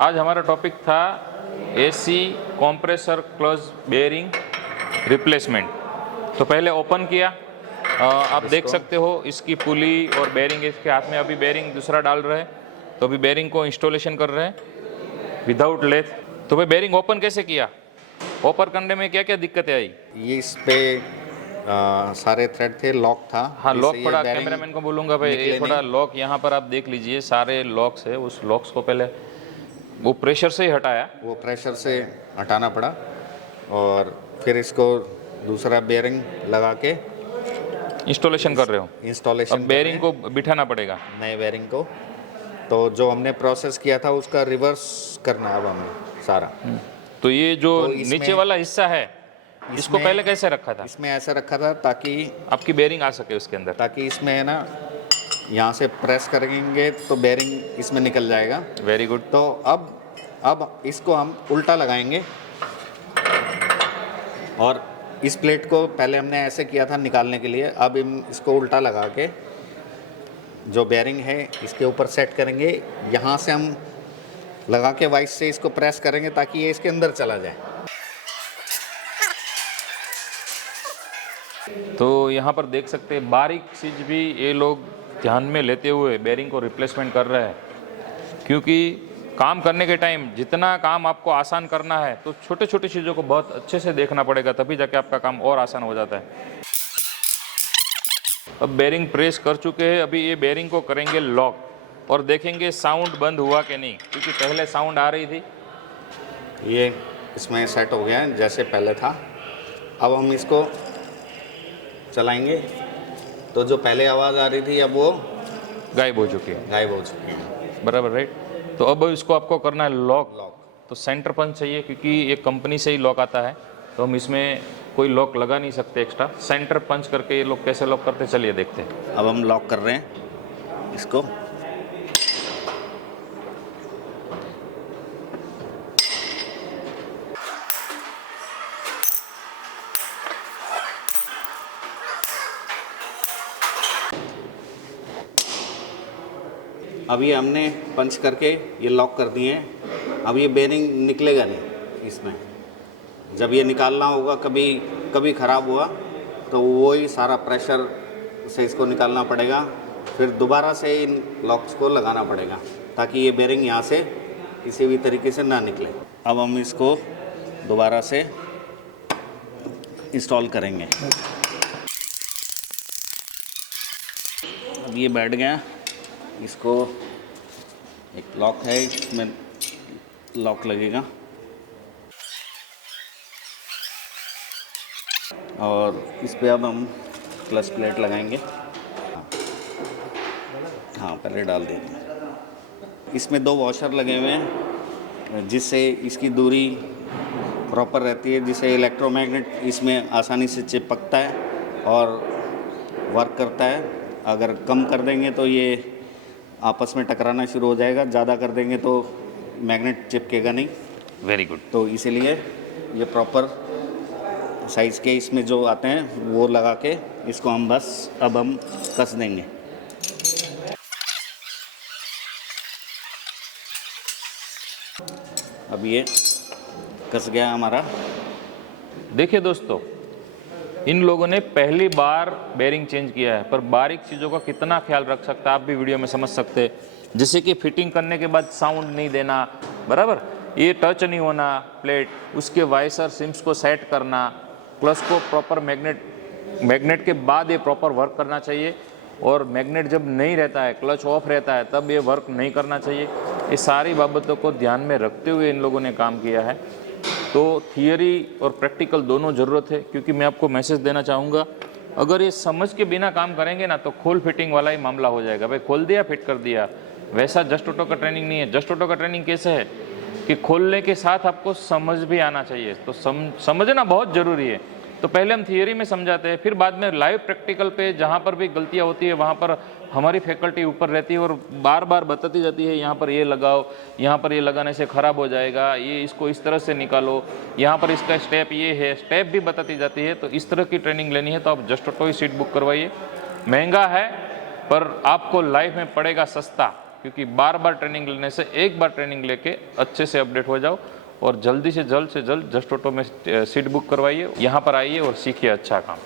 आज हमारा टॉपिक था AC compressor close bearing replacement. तो पहले ओपन किया, आप देख सकते हो इसकी पुली और बेयरिंग इसके हाथ में। अभी बेयरिंग दूसरा डाल रहे हैं, तो अभी बेयरिंग को इंस्टॉलेशन कर रहे हैं विदाउट लेथ। तो भाई बेयरिंग ओपन कैसे किया, ओपन करने में क्या क्या दिक्कतें आई? ये इस पे सारे थ्रेड थे, लॉक था। हाँ, लॉक ये पड़ा। bearing कैमरामैन को बोलूँगा भाई निकले ये थोड़ा लॉक यहाँ पर आप देख लीजिए, सारे लॉक्स है। उस लॉक्स को पहले वो प्रेशर से ही हटाया, वो प्रेशर से हटाना पड़ा और फिर इसको दूसरा बेयरिंग लगा के इंस्टॉलेशन कर रहे हो। इंस्टॉलेशन अब बेयरिंग को बिठाना पड़ेगा, नए बेयरिंग को। तो जो हमने प्रोसेस किया था उसका रिवर्स करना है अब हमें सारा। तो ये जो तो इसमें- नीचे वाला हिस्सा है इसको पहले कैसे रखा था? इसमें ऐसा रखा था ताकि आपकी बेयरिंग आ सके उसके अंदर। इसमें है ना, यहाँ से प्रेस करेंगे तो बेयरिंग इसमें निकल जाएगा। Very good. तो अब इसको हम उल्टा लगाएंगे और इस प्लेट को पहले हमने ऐसे किया था निकालने के लिए, अब इसको उल्टा लगा के जो बेयरिंग है इसके ऊपर सेट करेंगे। यहाँ से हम लगा के वाइस से इसको प्रेस करेंगे ताकि ये इसके अंदर चला जाए। तो यहाँ पर देख सकते हैं बारीक चीज भी ये लोग ध्यान में लेते हुए बेयरिंग को रिप्लेसमेंट कर रहे हैं, क्योंकि काम करने के टाइम जितना काम आपको आसान करना है तो छोटे छोटे चीज़ों को बहुत अच्छे से देखना पड़ेगा, तभी जाके आपका काम और आसान हो जाता है। अब बेयरिंग प्रेस कर चुके हैं, अभी ये बेयरिंग को करेंगे लॉक और देखेंगे साउंड बंद हुआ कि नहीं, क्योंकि पहले साउंड आ रही थी। ये इसमें सेट हो गया है जैसे पहले था। अब हम इसको चलाएंगे तो जो पहले आवाज़ आ रही थी अब वो गायब हो चुकी है। गायब हो चुकी है। बराबर, राइट। तो अब इसको आपको करना है लॉक। तो सेंटर पंच चाहिए, क्योंकि ये कंपनी से ही लॉक आता है, तो हम इसमें कोई लॉक लगा नहीं सकते एक्स्ट्रा। सेंटर पंच करके ये लोग कैसे लॉक करते, चलिए देखते हैं। अब हम लॉक कर रहे हैं इसको। अब ये हमने पंच करके ये लॉक कर दिए हैं। अब ये बेयरिंग निकलेगा नहीं इसमें। जब ये निकालना होगा, कभी ख़राब हुआ तो वही सारा प्रेशर से इसको निकालना पड़ेगा, फिर दोबारा से इन लॉक्स को लगाना पड़ेगा ताकि ये बेयरिंग यहाँ से किसी भी तरीके से ना निकले। अब हम इसको दोबारा से इंस्टॉल करेंगे। अब ये बैठ गया, इसको एक लॉक है, इसमें लॉक लगेगा और इस पे अब हम क्लच प्लेट लगाएंगे। हाँ, पहले डाल देंगे। इसमें 2 वॉशर लगे हुए हैं जिससे इसकी दूरी प्रॉपर रहती है, जिससे इलेक्ट्रोमैग्नेट इसमें आसानी से चिपकता है और वर्क करता है। अगर कम कर देंगे तो ये आपस में टकराना शुरू हो जाएगा, ज़्यादा कर देंगे तो मैग्नेट चिपकेगा नहीं। Very good. तो इसीलिए ये प्रॉपर साइज़ के इसमें जो आते हैं वो लगा के इसको हम अब हम कस देंगे। अब ये कस गया हमारा। देखिए दोस्तों, इन लोगों ने पहली बार बेयरिंग चेंज किया है, पर बारीक चीज़ों का कितना ख्याल रख सकता है आप भी वीडियो में समझ सकते हैं। जैसे कि फिटिंग करने के बाद साउंड नहीं देना, बराबर, ये टच नहीं होना प्लेट, उसके वाइसर सिम्स को सेट करना, क्लच को प्रॉपर मैग्नेट के बाद ये प्रॉपर वर्क करना चाहिए, और मैग्नेट जब नहीं रहता है, क्लच ऑफ रहता है, तब ये वर्क नहीं करना चाहिए। ये सारी बाबतों को ध्यान में रखते हुए इन लोगों ने काम किया है। तो थियरी और प्रैक्टिकल दोनों ज़रूरत है, क्योंकि मैं आपको मैसेज देना चाहूँगा, अगर ये समझ के बिना काम करेंगे ना तो खोल फिटिंग वाला ही मामला हो जाएगा। भाई खोल दिया, फिट कर दिया, वैसा जस्ट ऑटो का ट्रेनिंग नहीं है। जस्ट ऑटो का ट्रेनिंग कैसे है कि खोलने के साथ आपको समझ भी आना चाहिए, तो समझना बहुत ज़रूरी है। तो पहले हम थियरी में समझाते हैं, फिर बाद में लाइव प्रैक्टिकल पे जहाँ पर भी गलतियाँ होती है वहाँ पर हमारी फैकल्टी ऊपर रहती है और बार बार बताती जाती है, यहाँ पर ये लगाओ, यहाँ पर ये लगाने से ख़राब हो जाएगा, ये इसको इस तरह से निकालो, यहाँ पर इसका स्टेप ये है, स्टेप भी बताती जाती है। तो इस तरह की ट्रेनिंग लेनी है तो आप जस्ट ऑटो ही सीट बुक करवाइए। महंगा है पर आपको लाइफ में पड़ेगा सस्ता। क्योंकि बार बार ट्रेनिंग लेने से एक बार ट्रेनिंग लेके अच्छे से अपडेट हो जाओ और जल्दी से जल्द जस्ट ऑटो में सीट बुक करवाइए, यहाँ पर आइए और सीखिए अच्छा काम।